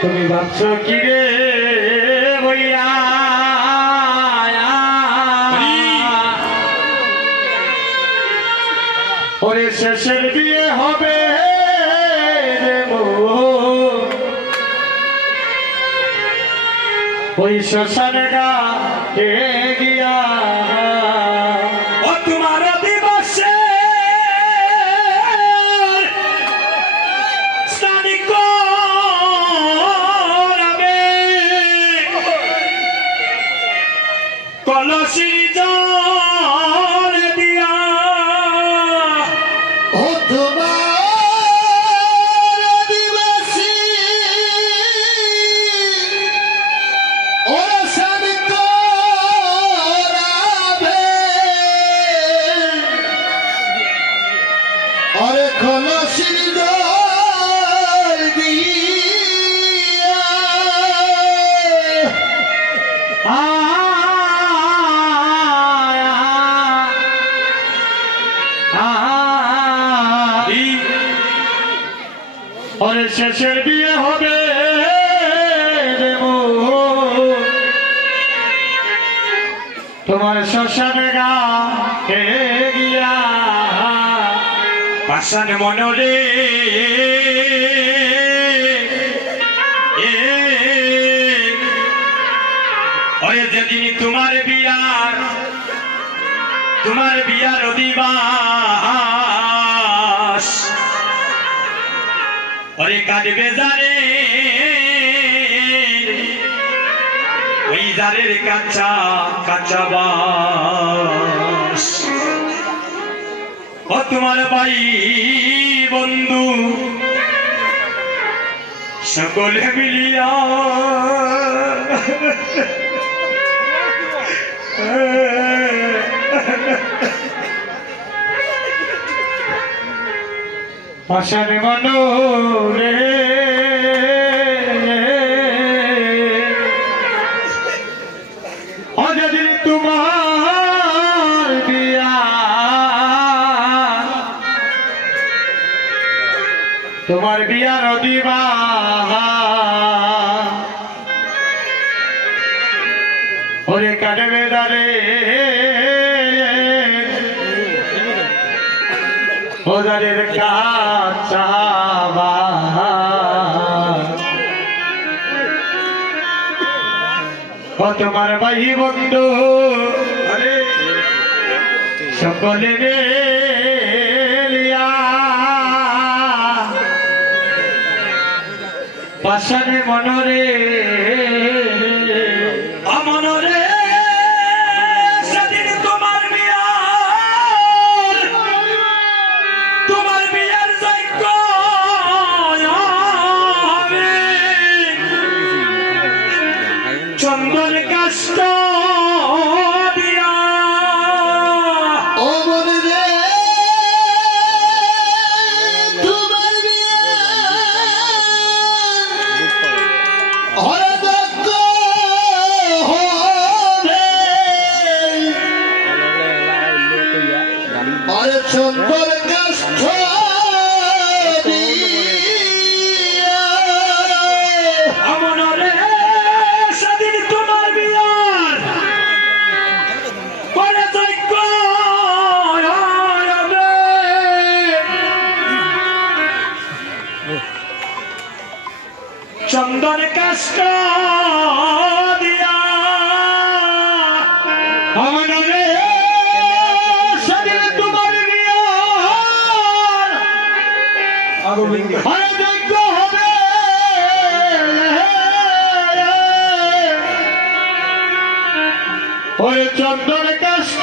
তুমি ভাবছ কি রে? বইয়া ওরে শেষের বিয়ে হবে ওই শ্মশানে গা তোমার শ্মশানে গা গিয়া? পাশান মনরে? ওরে যেদিন তোমার বিয়ার তোমার বিয়ার দিবাস ওরে কাটবে জারে ওই কাঁচা কাঁচা বাস। ও তোমার ভাই বন্ধু সকলে মিলিয়া। পাশানে মনো রে। তোমার বিয়ার দিবা। ওরে কাটবে দারে। ওদারের কাঁচা ও তোমার ভাই বন্ধু। সকলে মিলিয়া পাশানে মনরে কাষ্ট দিয়া মনরে সেদিন তোমার হয় হবে। ওই চন্দন কাষ্ট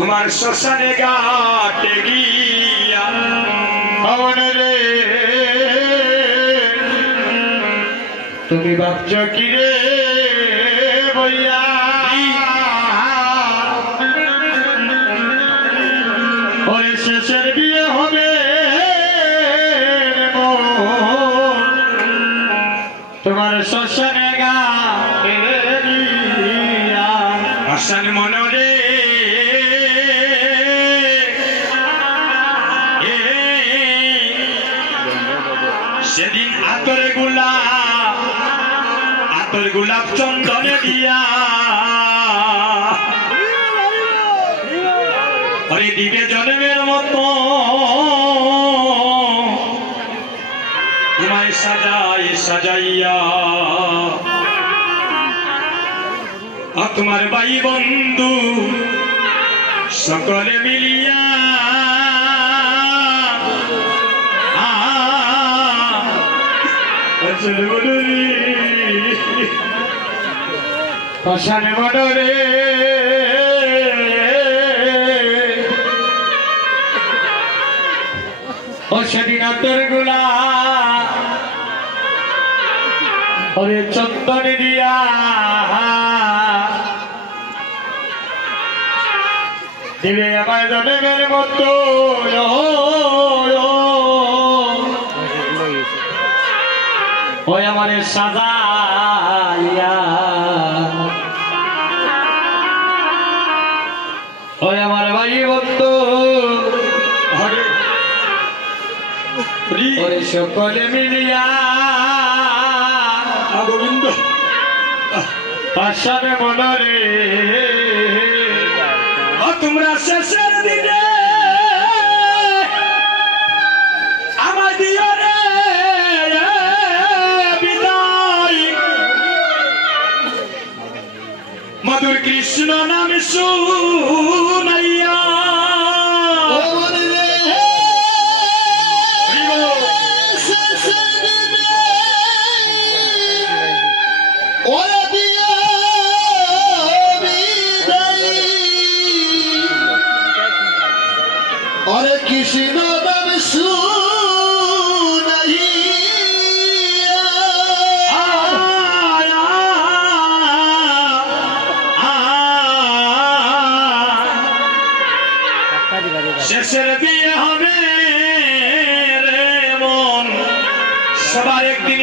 তোমার শ্মশানে গাটে গিয়া পাবন রে তুমি ভাবছ কি রে বইয়া ওরে শেষের বিয়ে হবে তোমার শ্মশান আতর গোলাপ আতর গোলাপ চন্দনে দিয়া। ওরে দিবে জন্মের মতো। তোমায় সাজাই সাজাইয়া। তোমার ভাই বন্ধু সকলে মিলিয়া চলে বলো রে। শ্মশানে ও সেদিন তোরগুলা ওরে চন্দন দিয়া দিবে আমার জন্মের মতো ওই আমার সাজাইয়া। ওই আমার ভাই বন্ধু। ওরে সকলে মিলিয়া। গোবিন্দ। পাশানে মনরে।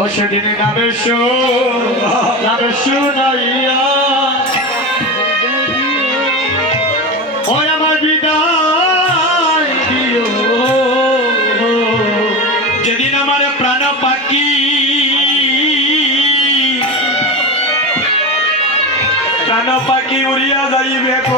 ও সেদিন নামে শো নামে শুনাইয়া ওই আমার বিদায় দিও। যেদিন আমার প্রাণ পাখি প্রাণ পাখি উড়িয়া যাইবে গো।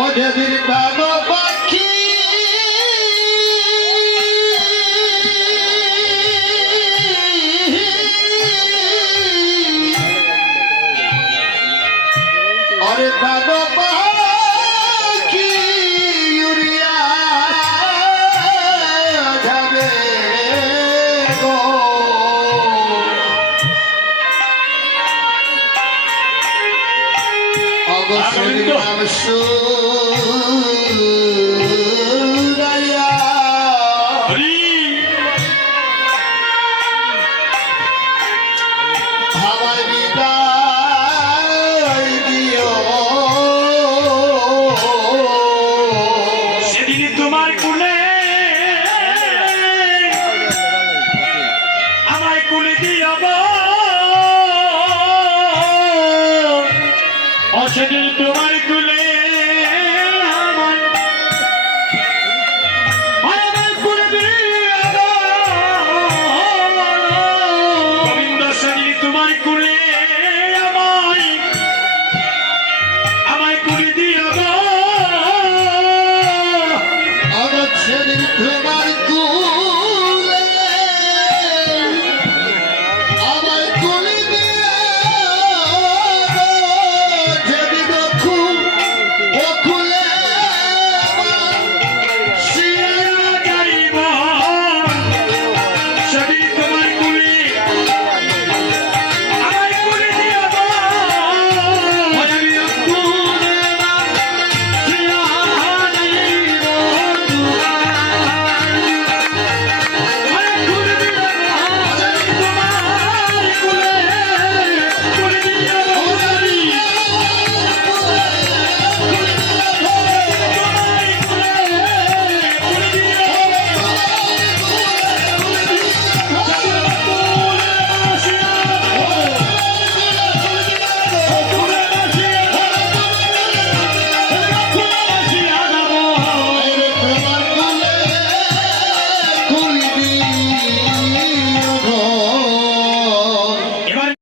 ও যেদিন প্রাণ পাখি। আরে প্রাণ পাখি